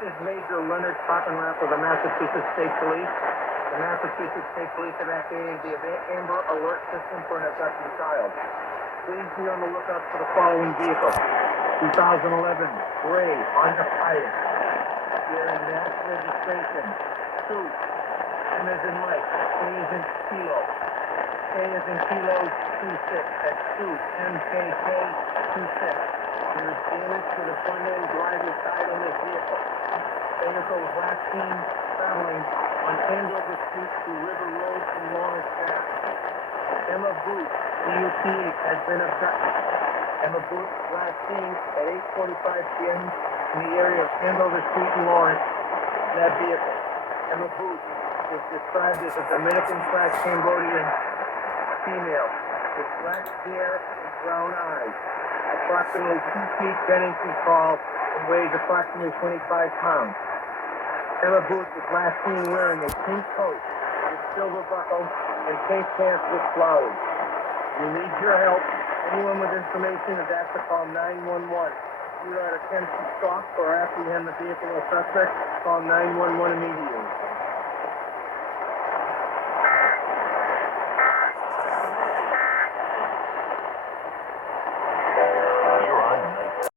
is Major Leonard Cottonrath of the Massachusetts State Police. The Massachusetts State Police have activated the Amber Alert System for an abducted child. Please be on the lookout for the following vehicle. 2011 gray Honda Pilot. Bearing mass registration. 2. M as in Mike. A as in Kilo. K as in Kilo 26. That's 2. MKK 26. There is damage to the front end driver's side on this vehicle. Vehicle was last seen traveling on Andover Street to River Road in Lawrence, Mass. Emma Booth, DUT, has been abducted. Emma Booth last seen at 8:45 p.m. in the area of Andover Street in Lawrence. That vehicle. Emma Booth is described as a Dominican/Cambodian female with black hair and brown eyes. Approximately 2 feet 10 inches tall and weighs approximately 25 pounds. Emma Booth was last seen wearing a pink coat with silver buckle and pink pants with flowers. We need your help. Anyone with information is asked to call 911. If you are attempting to stop or apprehend the vehicle or suspect, call 911 immediately.